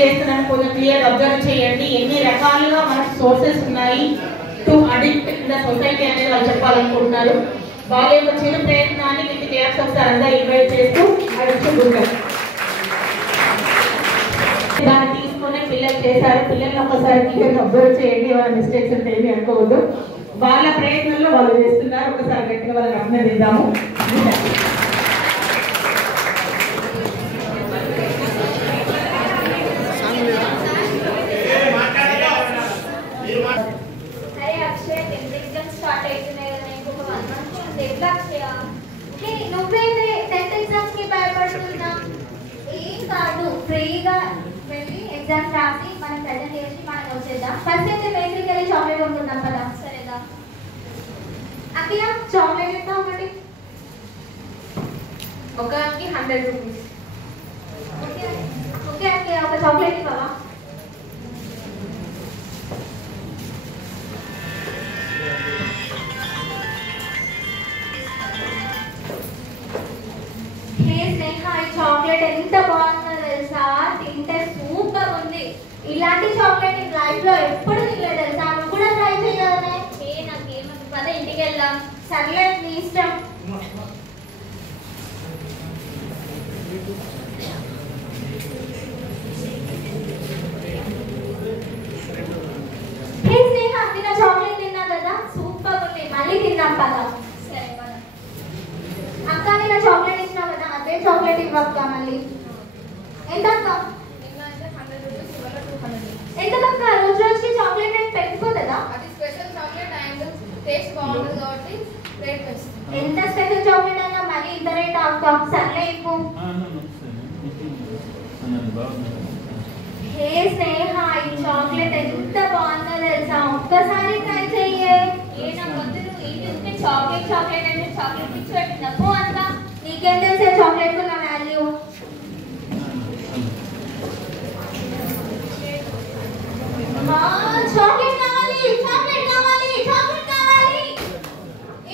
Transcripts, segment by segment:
చేస్తున్నాను కొంచెం clear observe చేయండి. ఎన్ని రకాలుగా మనకు సోర్సెస్ ఉన్నాయి to addict in the society అనేది వాళ్ళు చెప్పాలనుకుంటున్నారు. వాళ్ళ యొక్క చిరు ప్రయత్నాన్ని మీకు క్లాస్ ఒకసారి అంతా ఇన్వైట్ చేస్తూ అడుగుతుంటారు. దాన్ని తీసుకునే పిల్లలు చేశారు. పిల్లల్ని ఒకసారి క్లియర్ అబ్జర్వ్ చేయండి. వాళ్ళ మిస్టేక్స్ అంటే ఏమి అనుకోవద్దు. వాళ్ళ ప్రయత్నంలో వాళ్ళు చేస్తున్నారు. ఒకసారి గట్టిగా వాళ్ళని అభినందిద్దాము. నువ్వేంటి 10th ఎగ్జామ్స్ కి భయపడుతున్నా? ఏం కాదు, ఫ్రీగా వెళ్ళి ఎగ్జామ్స్ రాసి మనం ప్రెజెంట్ చేసి మనం వచ్చేద్దాం. ఫస్ట్ అయితే బేకరీకి వెళ్ళి చాక్లెట్ కొనుక్కుందాం కదా. సరేదా అక్కడ చాక్లెట్ ఎంత? ఒకటి ఒకకి 100 రూపీస్. ఓకే ఓకే ఓకే, ఒక చాక్లెట్ ఇవ్వవా? చాక్లెట్ ఎంత బాగుందో తెలుసా? తింటే సూపర్ ఉంది. ఇలాంటి చాక్లెట్ నేను లైఫ్ లో ఎప్పుడు తినలేదు తెలుసా. నువ్వు కూడా ట్రై చేయాలనే. నాకేమది, పద ఇంటికి వెళ్దాం. సర్లే, నీ ఇష్టం. నిన్న చాక్లెట్ తిన్నా కదా, సూపర్ ఉంది. మళ్ళీ తిందాం పద. సరే పద. అక్క నిన్న చాక్లెట్ ఇచ్చినావు కదా, అదే చాక్లెట్ ఇవ్వక్క మళ్ళీ. ఎంత అక్క? ఎందుకక్క రోజు రోజుకి చాక్లెట్ రేట్ పెరిగిపోతుందా? అది స్పెషల్ చాక్లెట్ అండ్ టేస్ట్ బాగుంటుంది కాబట్టి రేట్ పెంచుతుంది. ఎంత స్పెషల్ చాక్లెట్ అయినా మళ్ళీ ఇంత రేట్ అక్క. సర్లే ఇవ్వు. హే స్నేహ, ఈ చాక్లెట్ ఎంత బాగుందో తెలుసా? ఒక్కసారి ట్రై చెయ్యే. చాక్లెట్ చాక్లెట్ అంటే చాక్లెట్ పిచ్చి పెట్టిందా? పో అంతా. నీకేం తెలిసే చాక్లెట్ ఉన్న వాల్యూ? చాక్లెట్ కావాలి, చాక్లెట్ కావాలి, చాక్లెట్ కావాలి.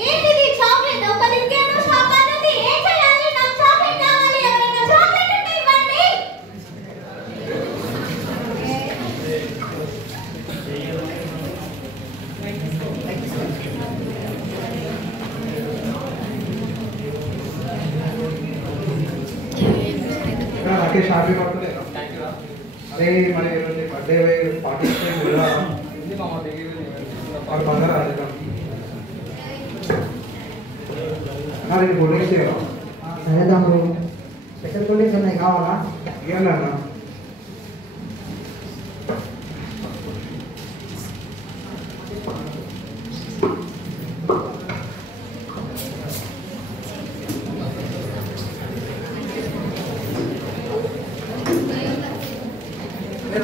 ఏంటిది చాక్లెట్? ఒక దిక్కేమో షాప్ అన్నది. ఏం చేయాలి? నాకు చాక్లెట్ కావాలి. ఎవరైనా చాక్లెట్ ఉంటే ఇవ్వండి. Rakesh happy birthday. అరే మరి బర్త్డే పార్టిసిపేట్ కూడా బాగా రాలేదు. నేను కూల్ డ్రింక్స్ ఇవ్వరా? సరే తమ్ముడు, స్పెషల్ కూల్ డ్రింక్స్ ఉన్నాయి, కావాలా? ఇవ్వండి అన్న.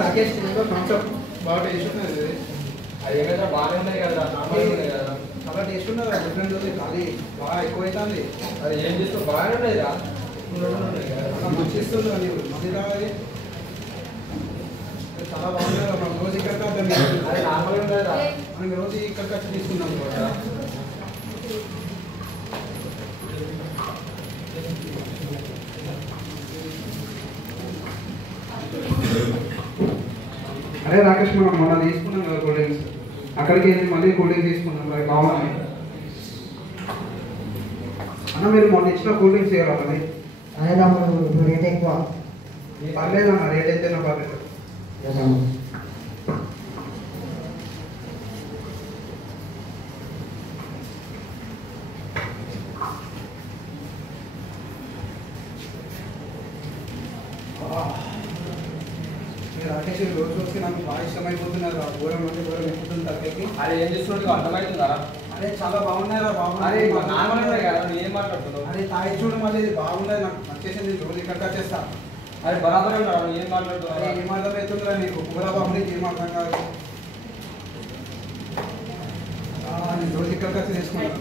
రాకేష్ కాన్సెప్ట్ బాగా టేస్ట్ ఉన్నది. అది ఏదైనా బాగానే ఉన్నాయి కదా, నార్మల్గా ఉన్నాయి కదా. చాలా టేస్ట్ ఉన్నది. డిఫరెంట్ ఉంది. అది బాగా ఎక్కువ అవుతుంది. అది ఏం చేస్తూ బాగానే ఉన్నాయి రా. అలా మంచి ఇస్తుంది. అది మంచి రావాలి. చాలా బాగుంది. మనం రోజు ఇక్కడికి అది నార్మల్గా ఉన్నాయి రా. మనం రోజు ఇక్కడికి వచ్చి తీసుకున్నాం కదా. అరే రాకేష్, మనం మొన్న తీసుకున్నాం కదా కూల్ డ్రింక్స్. అక్కడికి వెళ్ళి మళ్ళీ కూల్ డ్రింక్స్ తీసుకున్నాం. మరి కావాలని అన్న, మీరు మొన్న ఇచ్చిన కూల్ డ్రింక్స్ ఇవ్వాలి. అదే తమ్ముడు, ఇప్పుడు రేట్ ఎక్కువ. పర్లేదు అన్న, రేట్ ఎంతైనా పర్లేదు. రాకేష్, రోజు రోజుకి నాకు బాగా ఇష్టమైపోతున్నారు. ఘోరం అంటే ఘోరం ఎక్కుతుంది తగ్గకి. అది ఏం చేస్తున్నట్టు అర్థమవుతుందా? అరే చాలా బాగున్నాయి బాబు. అరే నార్మల్ ఉన్నాయి కదా, నువ్వు ఏం మాట్లాడుతున్నావు? అరే తాగి చూడు, మళ్ళీ ఇది బాగున్నది. నాకు వచ్చేసింది. రోజు ఇక్కడికి వచ్చేస్తా. అరే బరాబర్ ఉన్నావు, నువ్వు ఏం మాట్లాడుతున్నావు? అరే ఏం అర్థం అవుతుందిరా నీకు? కూర బాబు నీకు ఏం అర్థం కాదు. నేను రోజు ఇక్కడికి వచ్చి తీసుకున్నాను.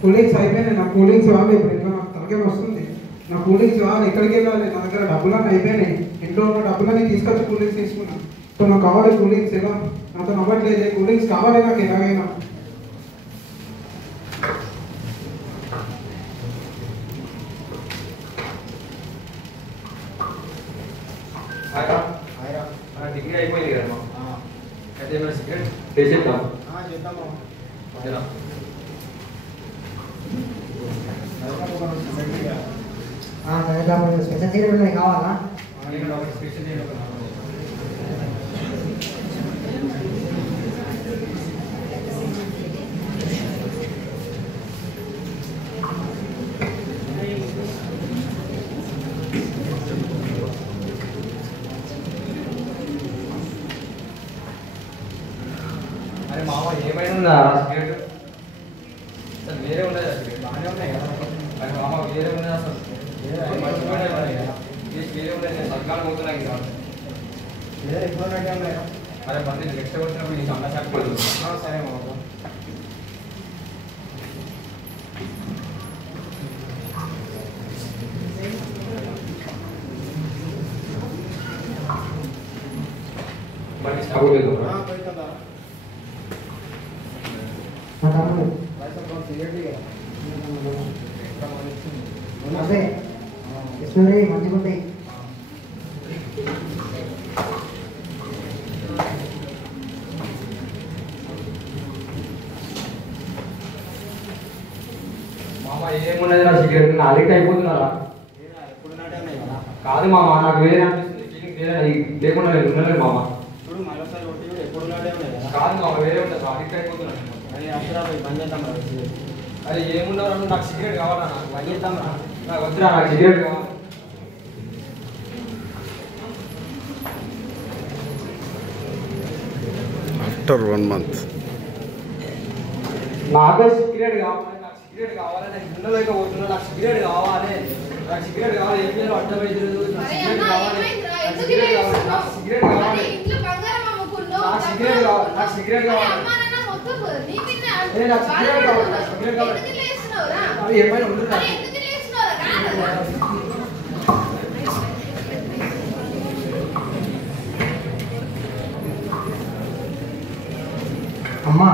కూల్ డ్రింక్స్ అయిపోయినాయి. నా కూల్ డ్రింక్స్ వాళ్ళు ఇప్పుడు ఇంట్లో నాకు తలకే వస్తుంది. నా కూల్ డ్రింక్స్ వాళ్ళు ఎక్కడికి వెళ్ళాలి? నా దగ్గర డబ్బులన్నీ అయిపోయినాయి. ఇంట్లో ఉన్న డబ్బులన్నీ తీసుకొచ్చి కూల్ డ్రింక్స్ తీసుకున్నాను. సో నాకు కావాలి కూల్ డ్రింక్స్. ఎలా నాతో నవ్వట్లేదు. కూల్ డ్రింక్స్ కావాలి నాకు ఎలాగైనా. స్పెషల్ సీరియల్ ఉన్నాయి కావాలా? అరే మామ ఏమైనా ఉందా సిగరెట్? అసలు వేరే ఉండదు సిగరెట్ బాగానే ఉన్నాయి కదా. అరే మామ వేరే ఉండదు అసలు వేరే ఉండదు. నేను సర్కారు పోతున్నా ఇంకా వేరే ఎప్పుడు ఉన్నాయి. అరే బండి నెక్స్ట్ వచ్చినప్పుడు నీకు అన్న చెప్పలేదు. సరే మామ. బండి స్టవ్ లేదు. అదే ఇస్తుంది మంచిగా ఉంటాయి. మామ ఏమున్నది రా సిగరెట్ అడిక్ట్ అయిపోతున్నారా? కాదు మామ నాకు వేరే అనిపిస్తుంది. ఫీలింగ్ వేరే లేకుండా నేను ఉండలేదు మామ. చూడు మరోసారి ఒకటి ఎప్పుడు నాటే ఉన్నాయి కదా. కాదు మామ వేరే ఉంటుంది అడిక్ట్ అయిపోతున్నాను. అరే అసలు బంద్ చేద్దాం రా. అరే ఏమున్నారా నాకు సిగరెట్ కావాలా? నాకు బంద్ చేద్దాం రా. నాకు వద్దురా నాకు సిగరెట్ కావాలి. After 1 month. నాకు సిగరెట్ కావాలి. నాకు సిగరెట్ కావాలి. నేను ఉండలేకపోతున్నా. నాకు సిగరెట్ కావాలి. నాకు సిగరెట్ కావాలి. ఏం చేయాలో అర్థమైతలేదు. నాకు అరే సిగరెట్ అన్న కావాలి. ఏమైందిరా? నాకు ఎందుకు సిగరెట్ ఇలా కావాలి. నాకు చేస్తున్నావు? సిగరెట్ అరే కావాలి. ఇంట్లో బంగారం అమ్ముకున్నావు. నాకు సిగరెట్ కావాలి. నాకు సిగరెట్ కావాలి. అమ్మ నాన్న మొత్తం నీ మీద ఏ నాకు సిగరెట్ కావాలి. నాకు సిగరెట్ కావాలి. ఎందుకు ఇలా చేస్తున్నావురా? అవి ఏమైనా ఉంటుందా? అరే ఎందుకు ఇలా చేస్తున్నావురా? కాదురా. అమ్మా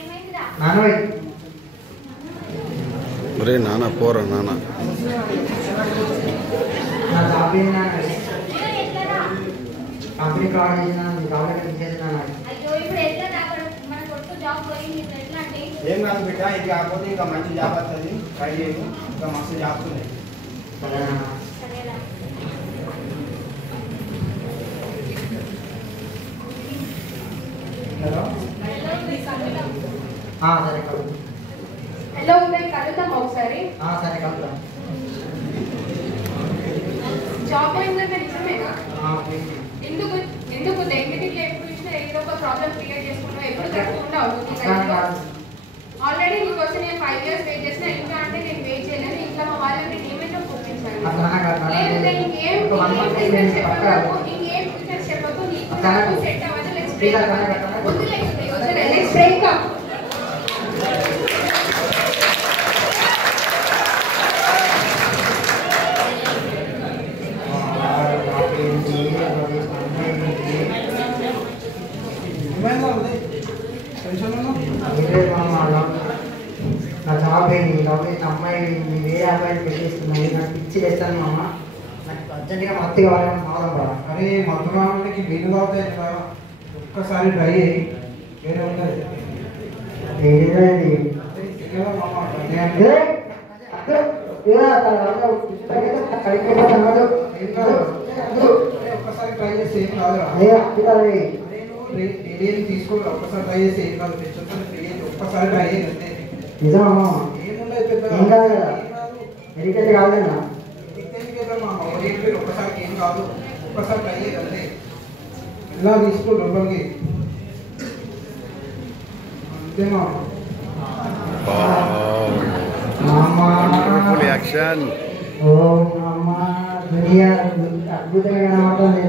ఏమైందిరా? నాన్నోయ్ Re nana pora nana. నా జాబ్ నాన్న ఎట్లరా? కంపెనీ కాల్ చేసిన కావాలంటే ఇచ్చేసిన అయ్యో ఇప్పుడు ఎట్లా అక్కడ మన కొడుకు జాబ్ పోయింది ఇప్పుడు ఎట్లా అంటే ఏం కాదు బిడ్డ, ఇది కాకపోతే ఇంకా మంచి జాబ్ వస్తుంది. ట్రై చేయను, ఇంకా మస్తు జాబ్స్ ఉన్నాయి. సరేనా? సరేరా. హలో సరే కలుద్దాం. హలో మేము కలుద్దాం ఒకసారి. సరే కలుద్దాం. జాబ్ పోయిందంటే నిజమేనా? పోయింది. ఎందుకు ఎందుకు దేనికి ఇట్లా ఎప్పుడు ఇచ్చినా ఏదో ఒక ప్రాబ్లం క్రియేట్ చేసుకుంటావు. ఎప్పుడు కరెక్ట్గా అవుతుంది ఆల్రెడీ నీకోసం నేను 5 years వెయిట్ చేసిన. ఇంకా అంటే నేను వెయిట్ చేయలేను. ఇంకా మా వాళ్ళని నేను ఏమైనా ఒప్పించాను. లేదంటే ఇంకేం రీజన్ చెప్పకు. ఇంకేం రీజన్ చెప్పకు. నీకు నాకు సెట్ అవ్వదు. Let's break up. వదిలే లెట్స్ బ్రేక్ అప్. నా జాబ్ ఏంటి అమ్మాయి వేరే అబ్బాయిని పెట్టేస్తున్నాయి. నాకు పిచ్చి చేస్తాను మామ. నాకు అర్జెంట్గా మత్తి కావాలని మాదం రా. అరే మత్తు కావాలంటే వీలు కావుతాయి కదా, ఒక్కసారి ట్రై చేయి, వేరే ఉంటుంది. ఒక్కసారి ట్రై చేస్తే ఏం కాదురా. ఏం తీసుకోవాలి, ఒక్కసారి ట్రై చేస్తే ఏం కాదు. ఒక్కసారి ట్రై చేయండి. నిజమా? ఏముండదు పెద్ద ఏం కాదు కదా, మెడికల్ కాలేనా? ఒక్కసారి ఏం కాదు, ఒక్కసారి ట్రై చేయండి అంతే. ఇలా తీసుకో లోపలికి అంతే మా. Wonderful action. అమ్మా దునియా అద్భుతంగా కనబడుతుంది.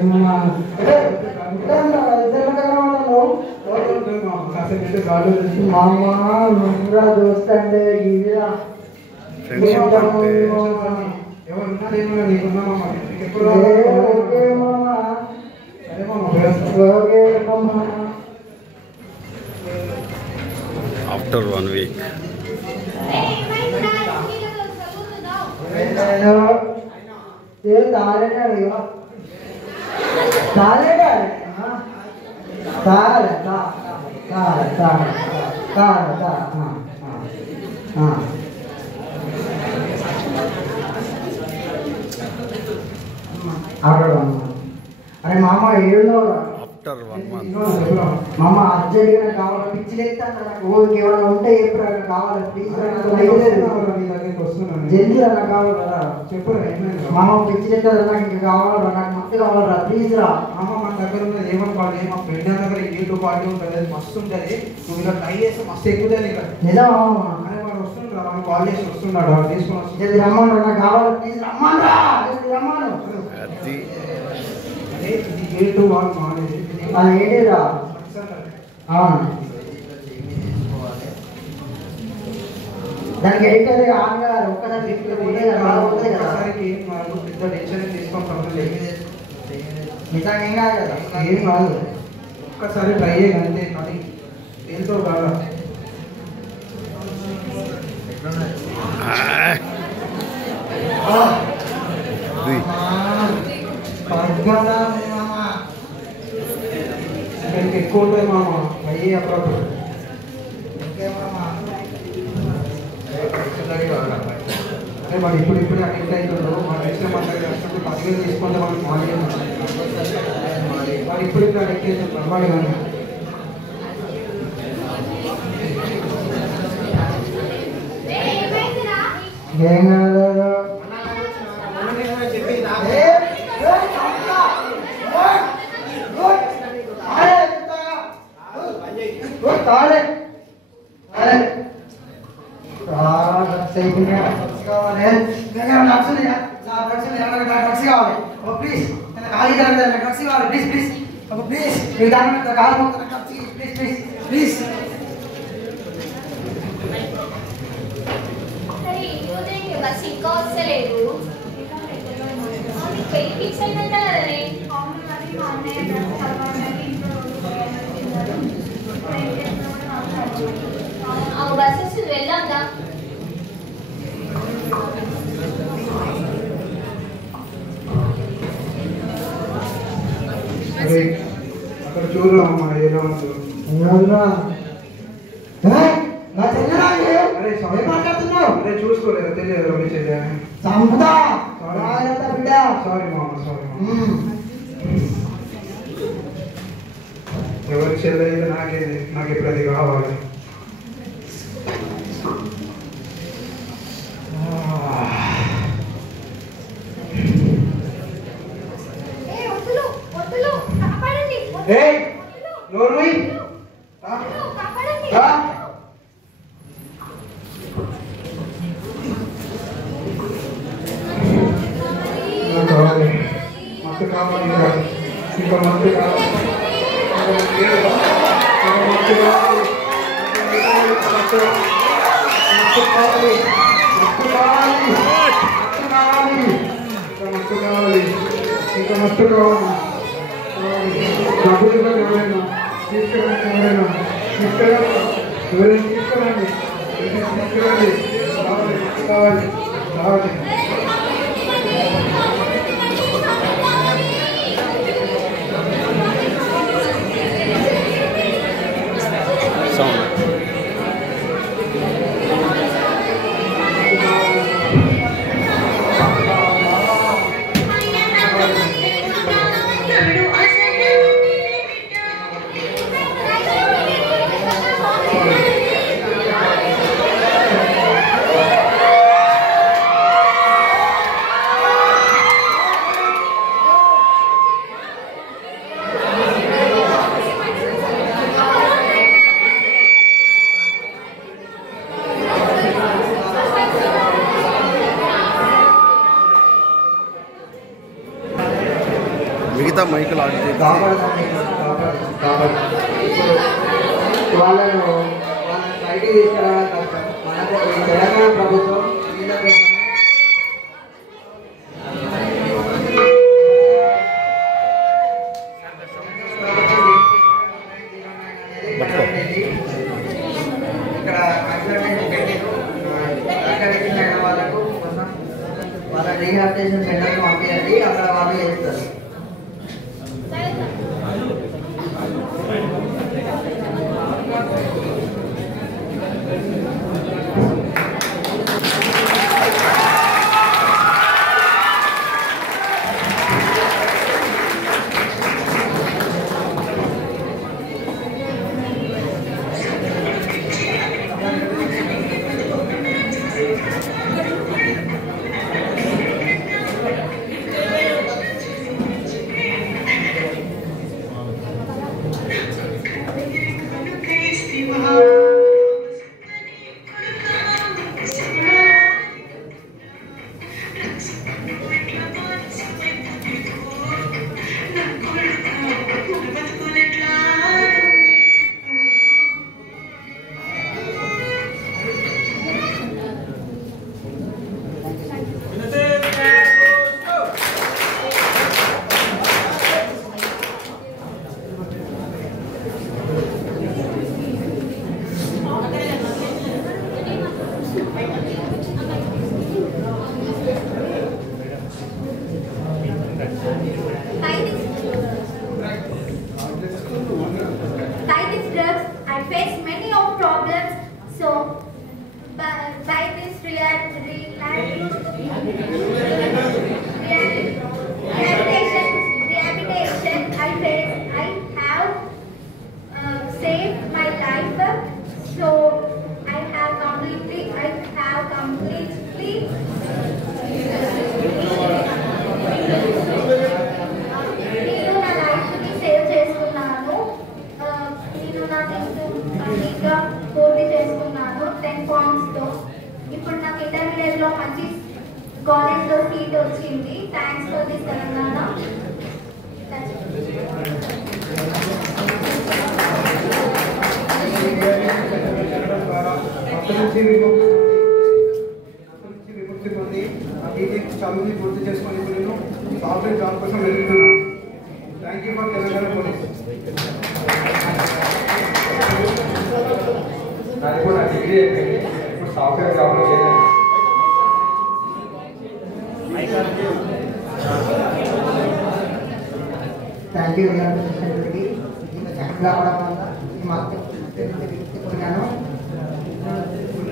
నువ్వురా దోస్తంటే ఇదిరా Friendship అంటే ఎవరున్నారేమో నీకున్నామమ్మా. ఎప్పుడు ఓకే మామా, సరే మామ. ఓకే మామా. after 1 week. ఏమైందిరా? ఇంటిలో చదువుతున్నావు? ఏ తాలేనాడు ఇవా తాలేడా తాలే తాలే తాలే అరే మామ ఏడులో ఆఫ్టర్ 1 month. మామ అర్జెంట్గా కావాలి పిచ్చి లేస్తాను నాకు ఏమైనా ఉంటే ఎప్పుడు కావాలి ప్లీజ్ జల్దీ నాకు కావాలి కదా చెప్పురా మామ పిచ్చి లేస్తుంది నాకు ఇంకా కావాలరా నాకు మస్తు కావాలరా ప్లీజ్ రా మామ మన దగ్గర ఉన్నది ఏమనుకోవాలి మా ఫ్రెండ్ దగ్గర ఏ పార్టీ ఉంటుంది అది మస్తు ఉంటుంది నువ్వు ఇలా ట్రై చేస్తే మస్తు ఎక్కుతుంది ఇక నిజమా మామ అరే వాడు వస్తుండ్రా వాడు కాల్ చేసి వస్తున్నాడు వాడు తీసుకొని వస్తున్నాడు జల్దీ రమ్మను నాకు కావాలి ప్లీజ్ రమ్మనురా జల్దీ రమ్మను అది అదే ఇది గేటు వాళ్ళు మానేది అది ఏంటిరా అవును దానికి ఎడిట్ ఆన్ కాదు ఒక్కసారి ఉంటుంది కదా ఒకసారికి ఏం కాదు పెద్ద టెన్షన్ తీసుకుంటాం నిజంగా ఏం కాదు కదా ఏం కాదు ఒక్కసారి ట్రై చేయాలి అంతే కానీ దేంతో కాదు ఇక్కడికి ఎక్కువ ఉంటుంది మామ ట్రై చేయి అప్పుడప్పుడు అదే వాడు ఇప్పుడు అడిక్ట్ అవుతుండ్రు మన విషయం మాట్లాడి 10,000 తీసుకుంటే మనకి మాలి వాడు ఇప్పుడు అడిక్ట్ అవుతుండ్రు వాడు కానీ ఏం కాదు ప్లీజ్ బస్ ఇంకా వస్తలేదు పెళ్లి ఫిక్స్ అయిందంట కదనే బస్ వస్తుంది వెళ్దాందా అరే అక్కడ చూడరా అమ్మా ఏదో అరే అరే చూసుకోలేదు తెలియదు విషయం సారీ మామ సారీ ఎవరి చెల్లె అయితే నాకు ఇప్పుడు అది కావాలి నోరు కావాలి మస్తు కావాలి ఇంకా మస్తు కావాలి ఇంకా మస్తు కావాలి డబ్బులు ఎవరైనా తీసుకురండి ఎవరైనా తీసుకురండి కావాలి కావాలి sound. మిగతా మైకులు ఆన్ చేసి వాళ్ళను బయటికి తీసుకురావడం కష్టం. మనకు ఈ తెలంగాణ ప్రభుత్వం వీళ్ళ కోసం ఇక్కడ కన్సల్టెన్సీ పెట్టారు. వాళ్ళకు కోసం వాళ్ళ రీహాబిలిటేషన్ సెంటర్కి పంపించండి, అక్కడ వాళ్ళు చేస్తారు. ఇంటర్లో మంచి కాలేజ్లో సీట్ వచ్చింది. Thanks for this Telangana. విముక్తి పొంది ఆ పీజీ చదువుని పూర్తి చేసుకొని ఇప్పుడు నేను సాఫ్ట్వేర్ జాబ్ కోసం వెళ్తున్నాను. Thank you for Telangana police. నాకు కూడా డిగ్రీ అయిపోయింది, ఇప్పుడు సాఫ్ట్వేర్ జాబ్లో చేశాను. థ్యాంక్ యూ ఇలాంటి థ్యాంక్ రావడం వల్ల ఈ మార్కెట్ పొందాను.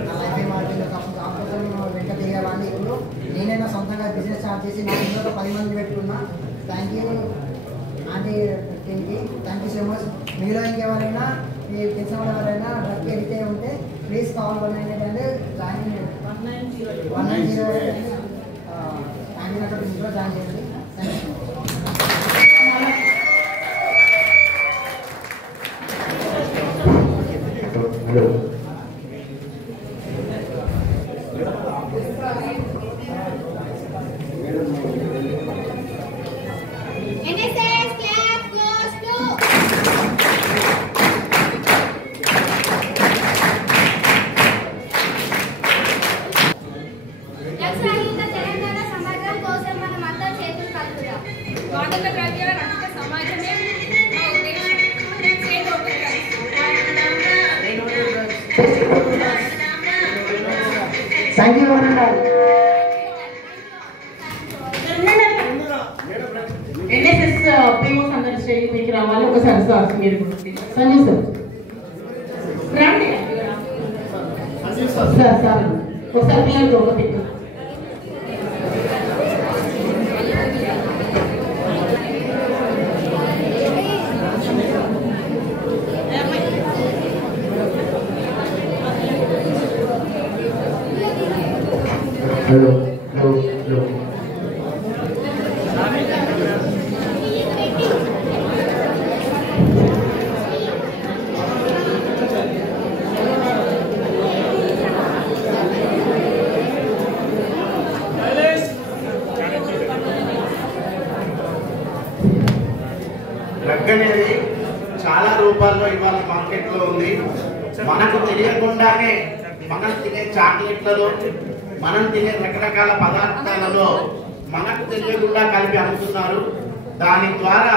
నా లైఫ్ మార్కెట్ దానికోసం వెంట తిరిగేవాడిని. ఇప్పుడు నేనైనా సొంతంగా బిజినెస్ స్టార్ట్ చేసి నా ఇంట్లో 10 మంది పెట్టుకున్నా. థ్యాంక్ యూ ఆంటీ టీమ్కి, థ్యాంక్ యూ సో మచ్. మీలో ఇంకెవరైనా మీకు తెలిసిన వాళ్ళు ఎవరైనా డ్రగ్ ఎడితే ఉంటే ప్లీజ్ కాల్ 198 జాయిన్ 190 ఆంటీ నాకు ఇంట్లో జాయిన్ చేయండి. Thank you. Hello NSS class close to నక్సలిత తెలంగాణ సమాజం కోసం మనమంతా చేతులు కలుపుదాం. మాదక ద్రవ్య రహిత సమాజమే మా ఉద్దేశం. థ్యాంక్ యూ అన్నారు. ఎన్ఎస్ఎస్ పిఓస్ అందరి స్టేజ్ మీకు రావాలి. ఒకసారి సార్ మీరు సంజయ్ సార్ రండి సార్. సార్ ఒకసారి పిల్లలతో ఒక pic. Hello hello hello drug అనేది చాలా రూపాల్లో ఇవాళ మార్కెట్లో ఉంది. మనకు తెలియకుండానే మనం తినే చాక్లెట్లలో, మనం తినే రకరకాల పదార్థాలలో మనకు తెలియకుండా కలిపి అమ్ముతున్నారు. దాని ద్వారా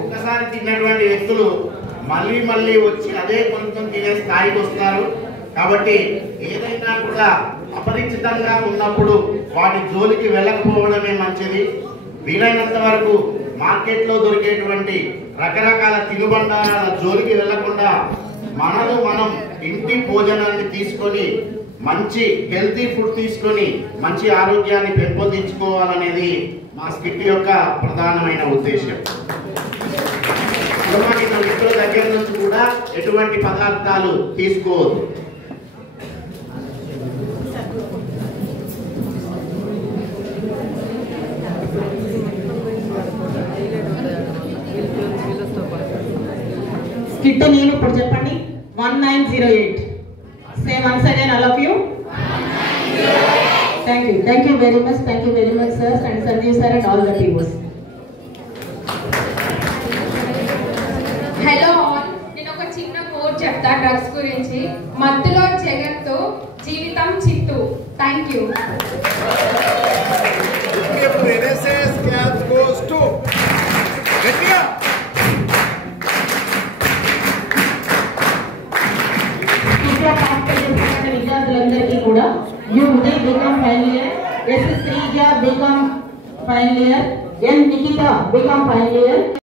ఒక్కసారి తిన్నటువంటి వ్యక్తులు మళ్ళీ మళ్ళీ వచ్చి అదే కొంచెం తినే స్థాయికి వస్తారు. కాబట్టి ఏదైనా కూడా అపరిచితంగా ఉన్నప్పుడు వాటి జోలికి వెళ్ళకపోవడమే మంచిది. వీలైనంత వరకు మార్కెట్లో దొరికేటువంటి రకరకాల తినుబండారాల జోలికి వెళ్లకుండా మనను మనం ఇంటి భోజనాన్ని తీసుకొని మంచి హెల్తీ ఫుడ్ తీసుకొని మంచి ఆరోగ్యాన్ని పెంపొందించుకోవాలనేది మా స్కిట్ యొక్క ప్రధానమైన ఉద్దేశం. మన మిత్రుల దగ్గర నుంచి కూడా ఎటువంటి పదార్థాలు తీసుకోవద్దు. స్కిట్ నేను ఇప్పుడు చెప్పండి. 1908. Say once again, all of you. Thank you. Thank you very much. Thank you very much, sir, and Sanjeev sir, and all the POs. Hello all, నేను ఒక చిన్న కోట్ చెప్తా డ్రగ్స్ గురించి. మత్తులో జగత్తు, జీవితం చిత్తు. Thank you. విద్యార్థులందరికీ కూడా U Uday BCom final year, S Srija BCom final year, N Nikhita BCom final year.